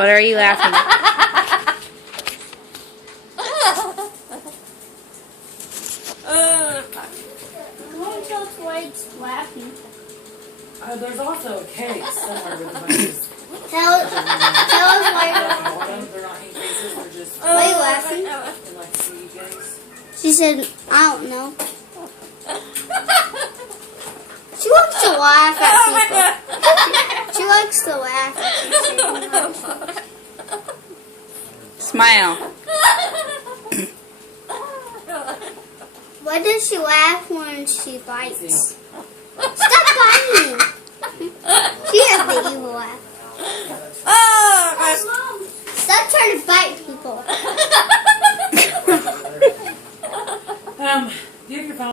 What are you laughing at? Come on, tell us why it's laughing. There's also a cake somewhere with a bunch of Tell us why. they're not ink cases, they're just Why are you laughing? like seed cakes. She said, I don't know. She likes to laugh at people. She likes to laugh at people. Smile. Why does she laugh when she bites? Stop biting! She has the evil laugh. Stop trying to bite people. Do you have your phone?